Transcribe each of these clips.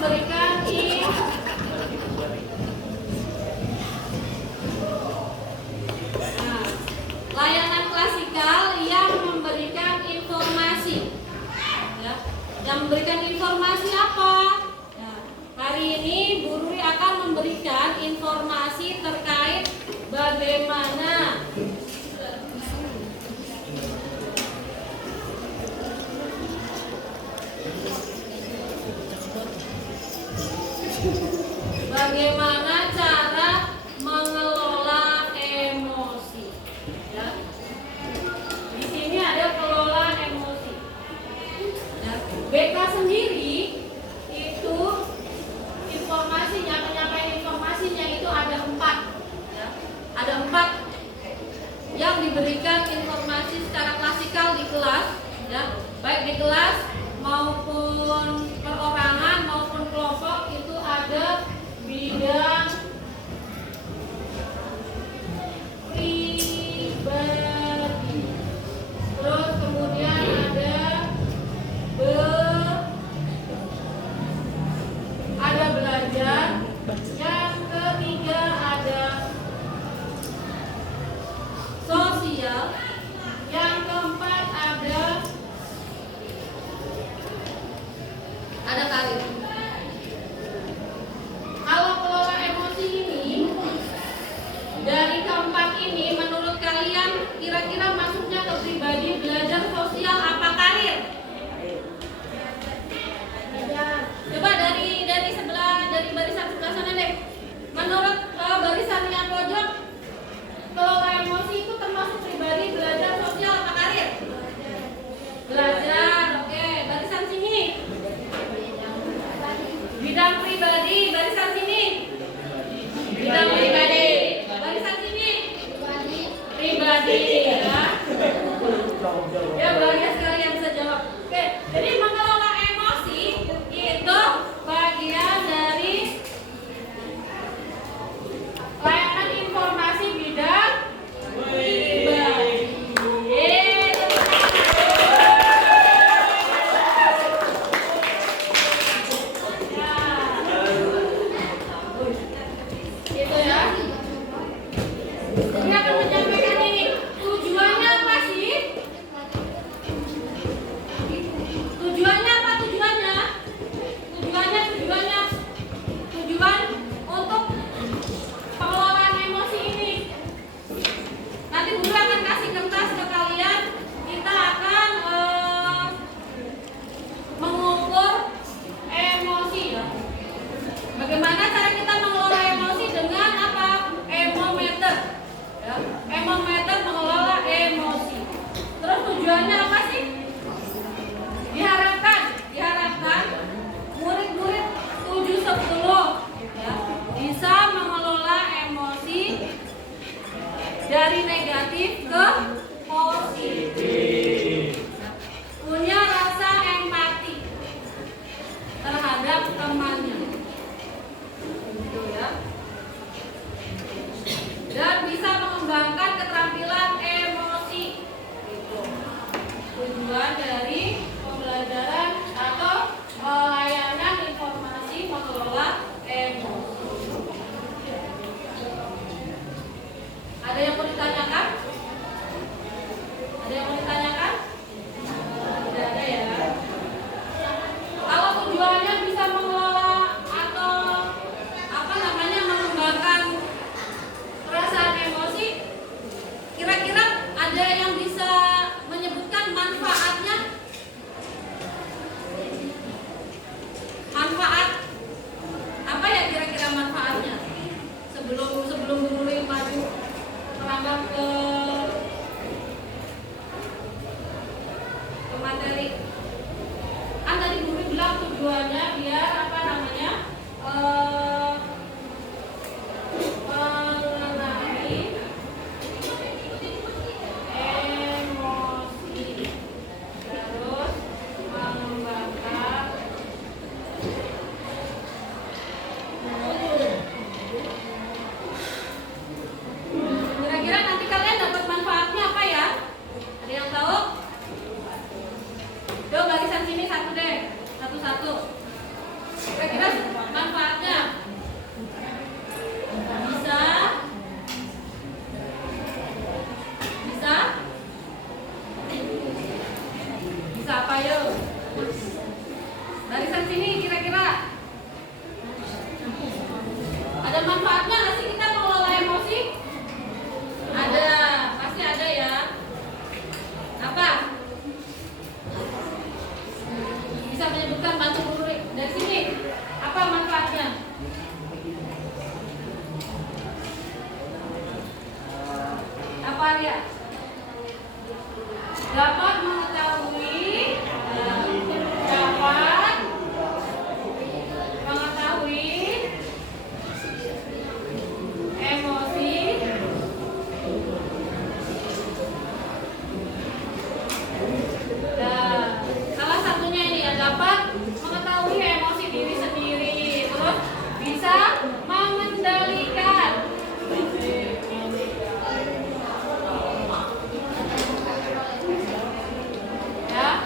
memberikan layanan klasikal yang memberikan informasi. Ya, yang memberikan informasi apa? Ya, hari ini Bu Ruri akan memberikan informasi terkait bagaimana cara mengelola emosi. Ya. Di sini ada kelola emosi. Ya. BK sendiri itu informasinya, penyampaian informasinya itu ada 4. Ya. Ada 4 yang diberikan informasi secara klasikal di kelas. Ya. Baik di kelas maupun perorangan maupun kelompok itu ada bidang pribadi, terus kemudian ada belajar, yang ketiga ada sosial, yang keempat ada karir. Kalau kelola emosi ini, dari keempat ini menurut kalian kira-kira masuknya ke pribadi, belajar, sosial, apa karir? Coba dari barisan sebelah sana deh. Menurut barisan yang pojok, kelola emosi itu termasuk pribadi, belajar, sosial, apa karir? Belajar. Oke, barisan sini. Bidang pribadi, barisan sini. Bidang pribadi. Barisan sini. Pribadi ya. Ya, bahagia sekali yang bisa jawab. Oke, jadi mengelola emosi itu bagian dari layanan informasi bidang pribadi. Itu ya. Dia akan menyampaikan ini. Tujuannya apa sih? Tujuannya apa tujuannya? Tujuan untuk pengelolaan emosi ini. Nanti guru akan kasih kertas ke kalian. Kita akan mengukur emosi ya. Bagaimana cara kita mengelola emosi dengan apa? Emometer. Ya. Emometer mengelola emosi. Terus tujuannya apa sih? Diharapkan murid-murid 7-10 ya, bisa mengelola emosi dari negatif ke positif. Punya rasa empati terhadap temannya. Gitu ya. Dan bisa mengembangkan keterampilan emosi. Gitu. Tujuan dari pembelajaran atau layanan informasi mengelola emosi. Ada yang mau ditanyakan? Ada yang mau ditanyakan? Tidak ada ya. Kalau tujuannya bisa mengelola atau mengembangkan perasaan emosi, kira-kira ada yang bisa menyebutkan manfaatnya? Manfaat apa ya kira-kira manfaatnya? Sebelum guru maju merambah ke materi. Kan tadi guru bilang tujuannya biar apa namanya? Mengenai emosi, terus mengembangkan kira-kira nanti kalian ini kira-kira? Ada manfaatnya nggak sih kita mengelola emosi? Ada, pasti ada ya. Apa? Bisa menyebutkan, bantu guru dari sini. Apa manfaatnya? Apa ya? Dapat mengetahui emosi. Nah, salah satunya ini ya, dapat mengetahui emosi diri sendiri, terus bisa mengendalikan. Ya,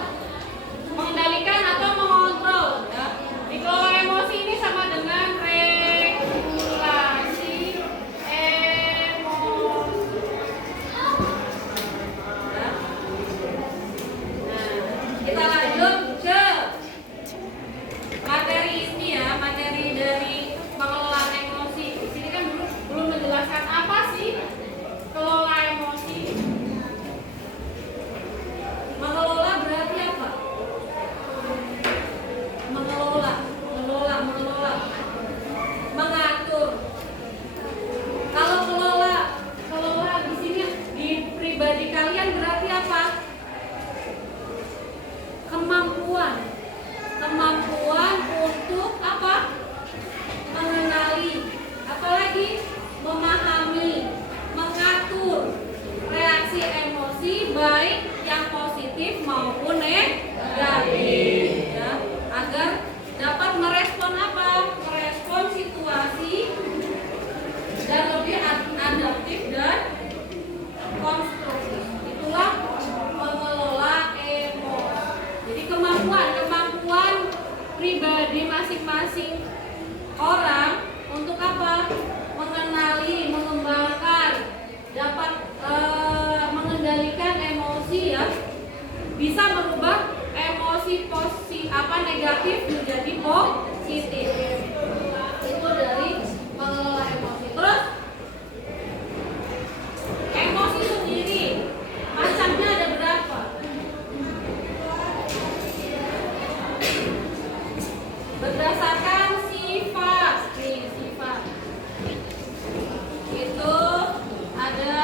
mengendalikan atau mengontrol. Ya. Dikelola emosi ini sama dengan regulasi emosi. Ya. Nah, kita lanjut ke materi ini ya, materi dari pengelolaan emosi. Di sini kan belum menjelaskan apa sih kelola emosi. Mengelola berarti apa? Mengelola, mengatur. Kalau kelola di sini di pribadi kalian berarti apa? Kemampuan untuk apa? Mengenali, apalagi memahami, mengatur reaksi emosi baik yang positif maupun negatif, ya, agar dapat merespon apa? Merespon situasi dan lebih adaptif dan konstruktif. Itulah mengelola emosi. Jadi kemampuan pribadi masing-masing orang untuk apa? Mengenali, mengembangkan, dapat mengendalikan emosi ya, bisa merubah emosi negatif menjadi positif. Itu dari mengelola emosi. Terus emosi sendiri macamnya ada berapa? Berdasarkan sifat. Nih, sifat. Itu ada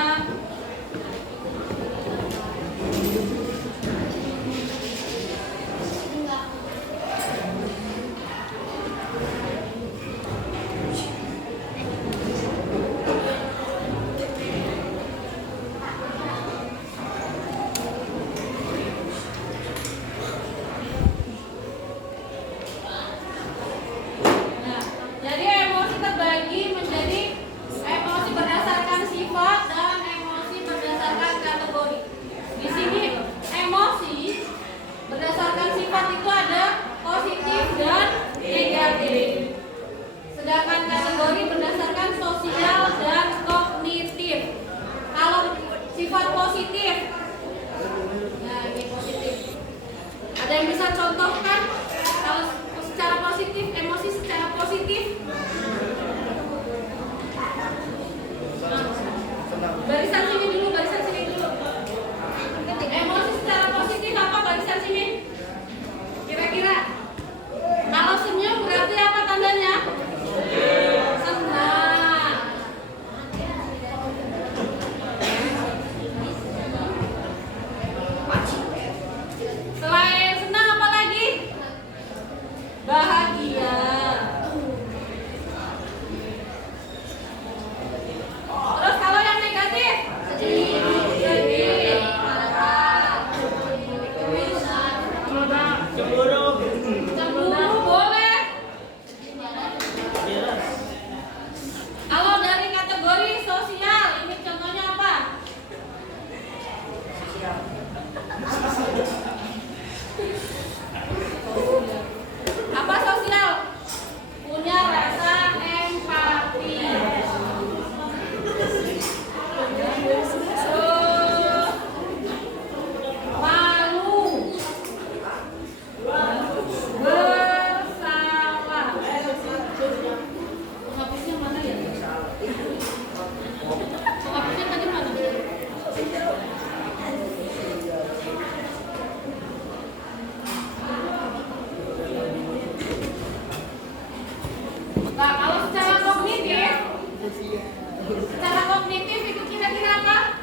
Secara kognitif itu kira-kira apa?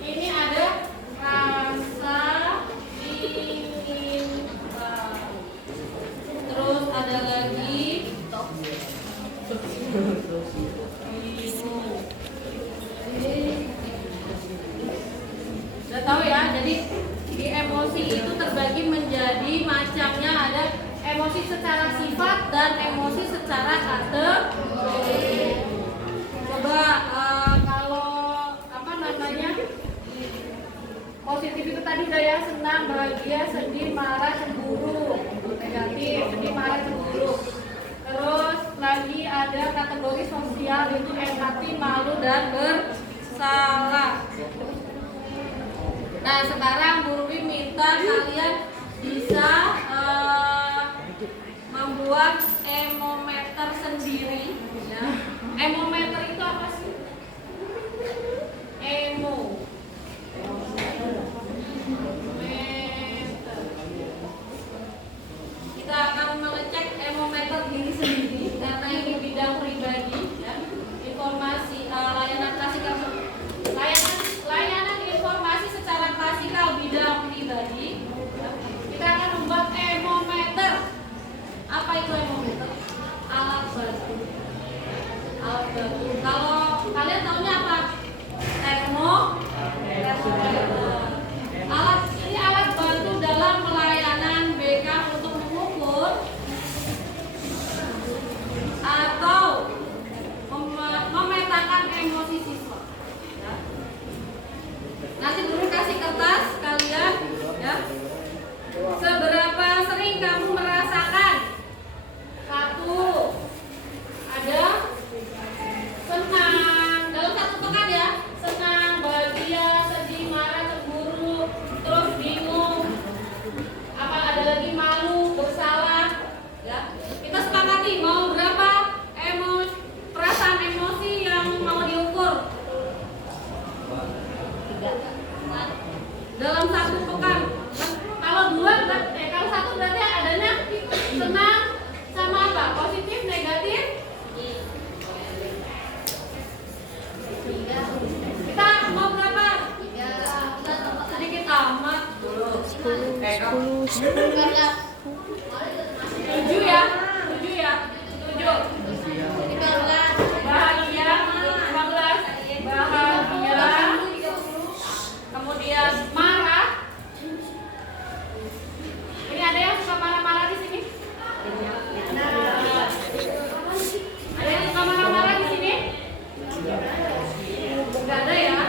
Ini ada rasa ingin tahu. Terus ada lagi udah tahu ya, jadi di emosi itu terbagi menjadi macamnya, ada emosi secara sifat dan emosi secara kategori. Coba kalau apa namanya, positif itu tadi udah ya, senang, bahagia, sedih, marah, cemburu. Negatif, sedih, marah, cemburu. Terus lagi ada kategori sosial, itu empati, malu, dan bersalah. Nah sekarang Bu Ruby minta kalian bisa membuat emometer sendiri. Ya. Emometer itu apa sih? Kita akan mengecek emometer diri sendiri karena ini bidang pribadi, ya. Informasi layanan klasikal, layanan informasi secara klasikal bidang pribadi, ya. Kita akan membuat emometer. Apa itu emometer? Alat bantu. Alat bantu. Kalau kalian tahunya apa? Termometer. Ini alat bantu dalam pelayanan BK untuk mengukur atau memetakan emosi siswa. Ya. Nanti guru kasih kertas kalian, ya. Seberapa sering kamu merasakan? Satu, ada senang dalam satu pekan ya, senang, bahagia, sedih, marah, cemburu, terus bingung, apa ada lagi malu, bersalah, ya. Kita sepakati mau berapa perasaan emosi yang mau diukur dalam satu pekan. Kalau kalau satu berarti adanya senang sama apa? Positif, negatif. Kita mau berapa? Sedikit amat. 10. 7 ya. 7. Bahagia 15. Bahagia. Kemudian marah. Ini ada yang suka marah-marah di sini? Ada yang suka marah-marah di sini? Enggak ada ya.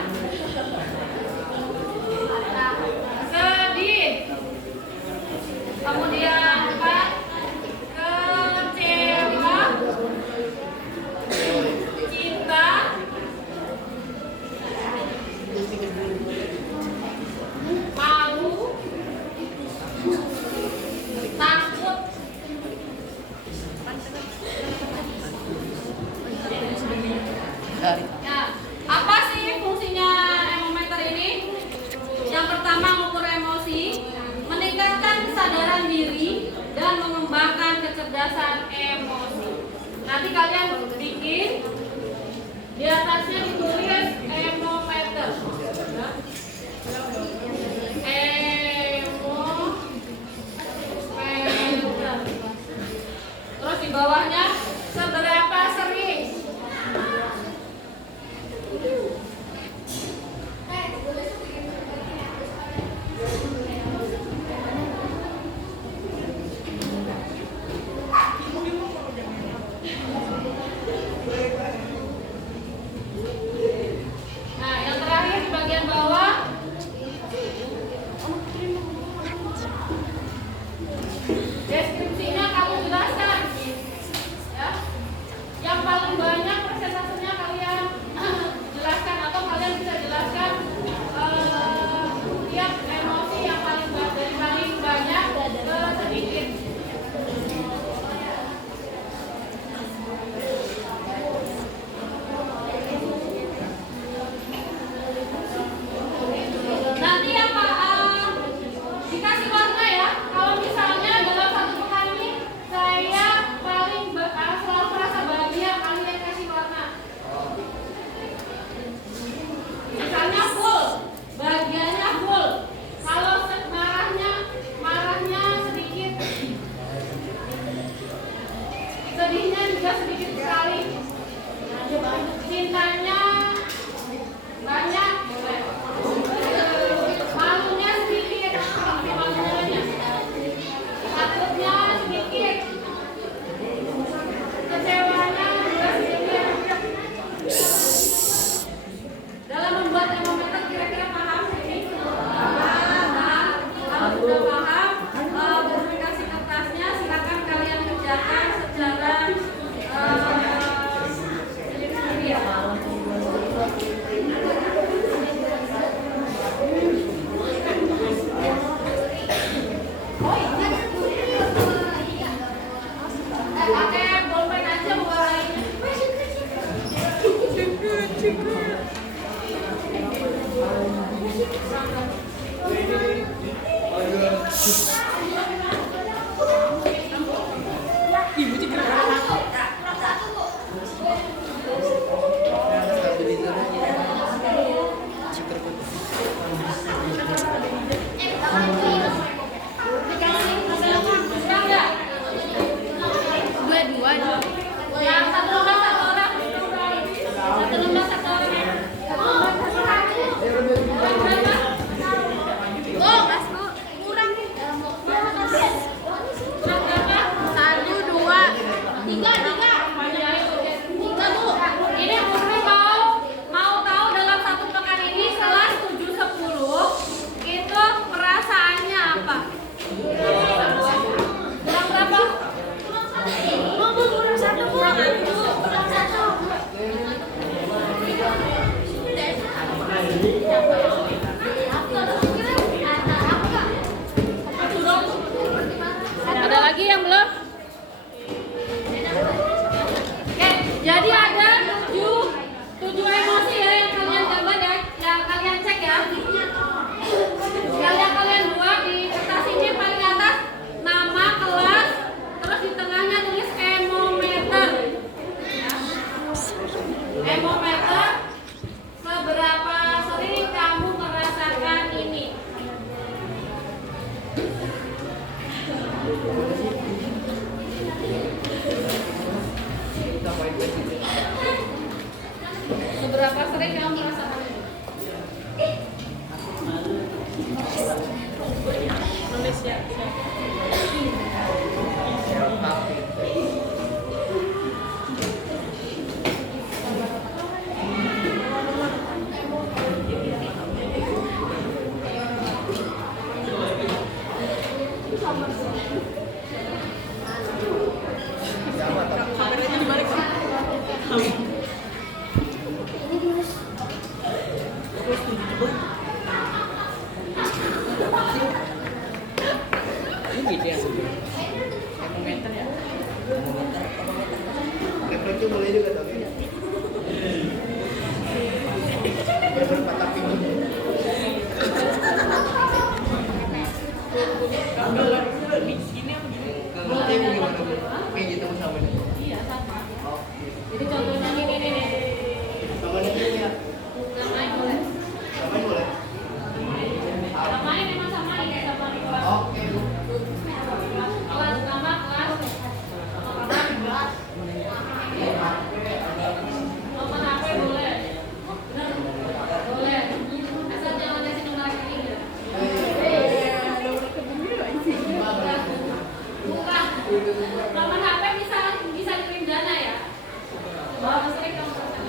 Sedih. Kemudian apa? Kecewa. Cinta. Malu. Takut. Ya, apa sih fungsinya emometer ini? Yang pertama, mengukur emosi, meningkatkan kesadaran diri, dan mengembangkan kecerdasan emosi. Nanti kalian bikin, di atasnya ditulis emometer. Emometer. Terus di bawahnya seberapa sering? Nah, yang terakhir di bagian bawah, deskripsinya kamu jelaskan. sekali. Cintanya banyak, boleh. Malunya sedikit, malunya. Takutnya sedikit. Kecewanya juga sedikit. Dalam membuat termometer kira-kira paham ini? Paham? Kalau sudah paham, verifikasi kertasnya silakan kalian kerjakan secara sendiri ya. Pakai bolpen aja warnanya. Ada lagi yang belum? Oke, jadi ada tujuh emosi ya yang kalian gambar ya, yang kalian cek ya. Kalian buat di kertas ini paling atas nama kelas, terus di tengahnya tulis emometer. Emometer, seberapa sering kamu merasakan ini? Seberapa sering kamu merasakan ini? Nulis ya. Refleksi boleh juga tapi berapa tapi kalau gimana bu? Kayak gitu sama ini. Iya sama. Jadi contohnya ini. Sama ini ya. Samain boleh. Sama boleh. Samain emang samain sama kelas. Oke bu. Kelas nama kelas. Nomor HP boleh. Benar? Boleh. Asal jangan kasih nomor rekening ya. Bukan. Nomor HP bisa kirim dana ya. Berapa sering kamu merasakan?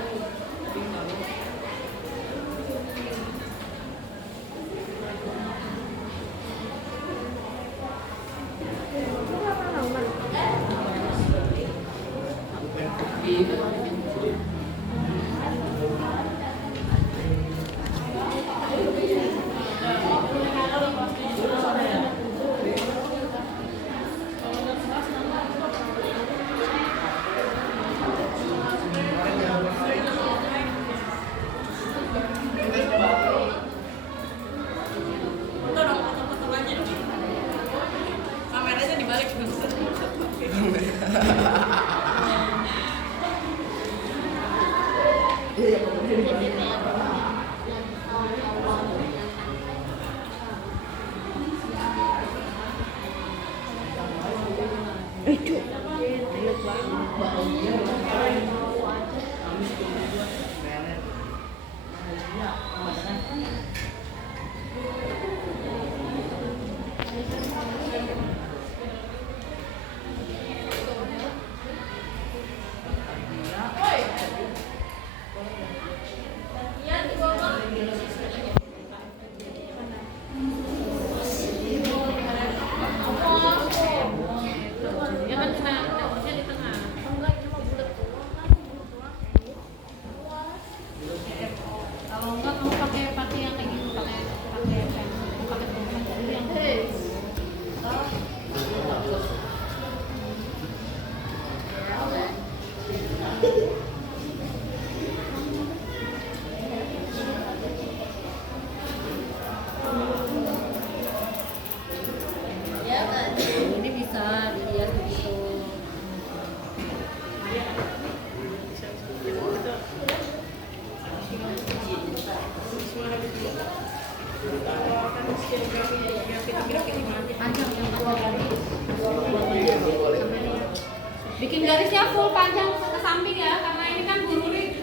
garisnya full panjang ke samping ya, karena ini kan bururit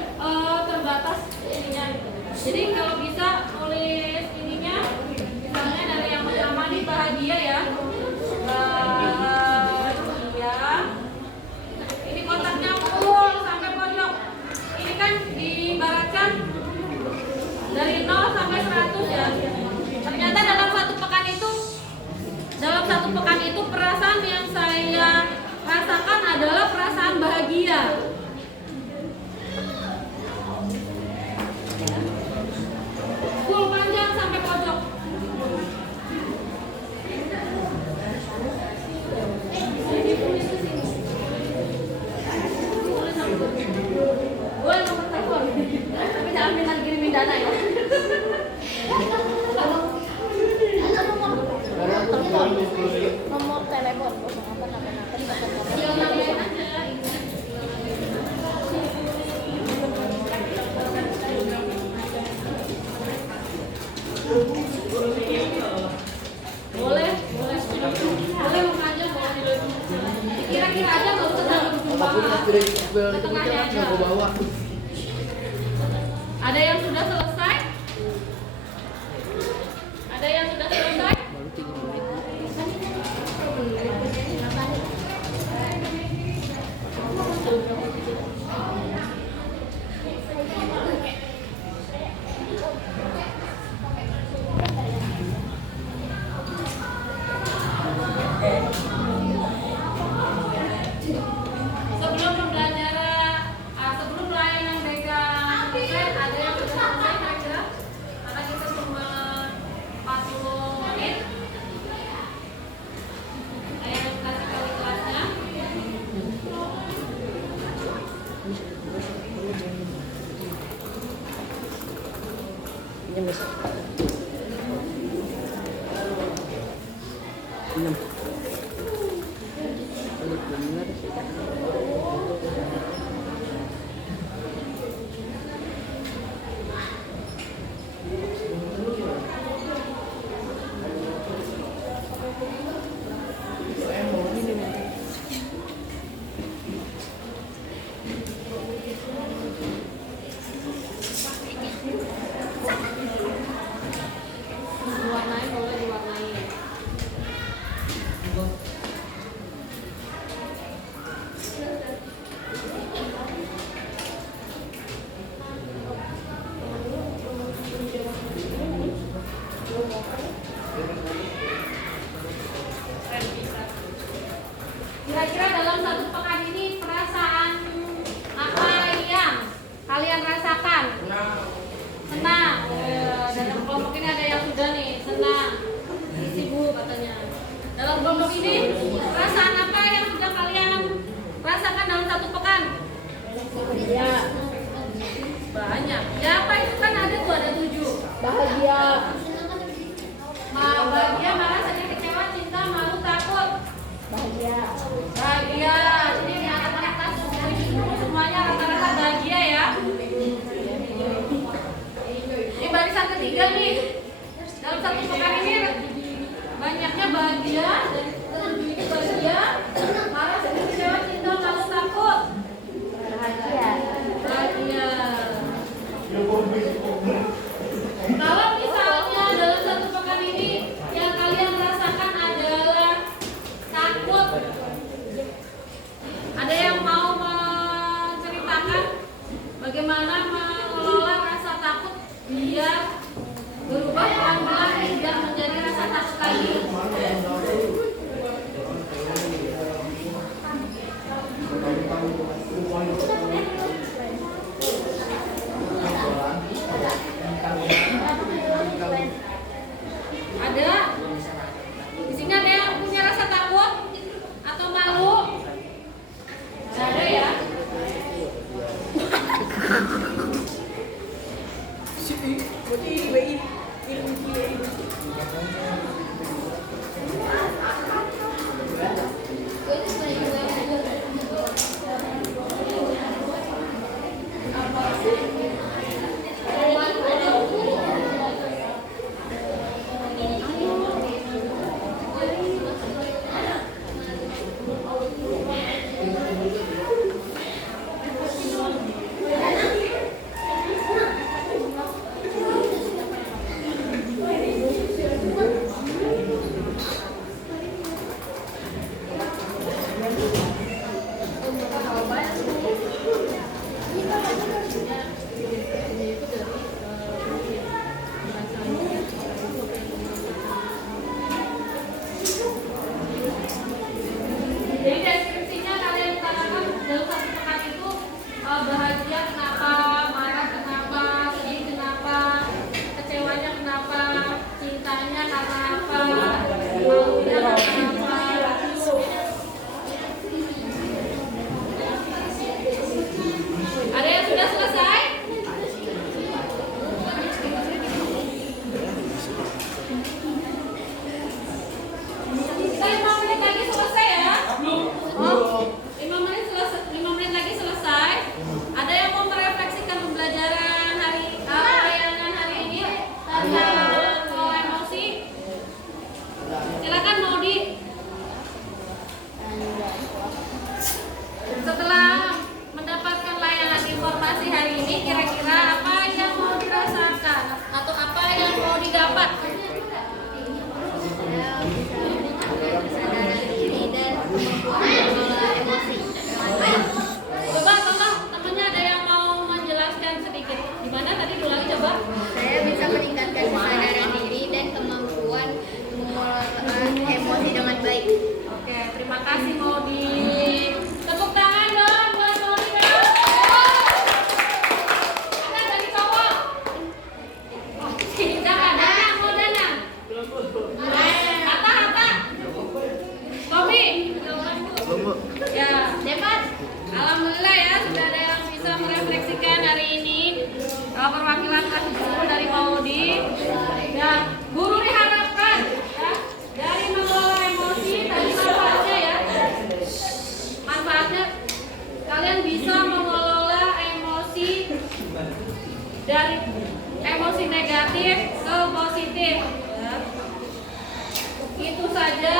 terbatas ininya. Jadi kalau bisa tulis ininya, misalnya dari yang pertama nih bahagia ya, bahagia. Ini kotaknya full sampai pojok. Ini kan diibaratkan dari 0 sampai 100 ya. Ternyata dalam satu pekan itu perasaan yang saya rasakan adalah perasaan bahagia. Full panjang sampai pojok. Boleh nomor telepon, tapi jangan minta kirimin dana ya. Nomor telepon 0888. Boleh makanya boleh. Kira-kira aja nggak usah terlalu Apapun tengahnya aja. aku bawa. Ada yang sudah selesai? Ada yang sudah selesai? Sebelum layanan BK selesai, ada yang sudah selesai kira-kira? Karena kita cuma 40 menit. Saya kasih kali kelasnya. Diwarnai, boleh diwarnai. Kira-kira dalam satu pekan ini perasaan apa yang kalian rasakan? Senang. Dalam kelompok ini ada yang sudah nih senang, sibuk katanya. Dalam kelompok ini perasaan apa yang sudah kalian rasakan dalam satu pekan? bahagia, Banyak. Ya apa itu kan ada tuh, ada 7. bahagia, Bahagia, marah, sedih, kecewa, cinta, malu, takut. bahagia, Bahagia. Jadi di anak-anak kelas semuanya rata-rata bahagia ya. Ini barisan ketiga nih. Dalam satu pekan ini banyaknya bahagia dan ini bahagia, marah, sedih, kecewa, cinta, malu, takut. bahagia, Bahagia. Kalau misalnya dalam satu pekan ini yang kalian rasakan adalah takut, dari emosi negatif ke positif. Ya. Itu saja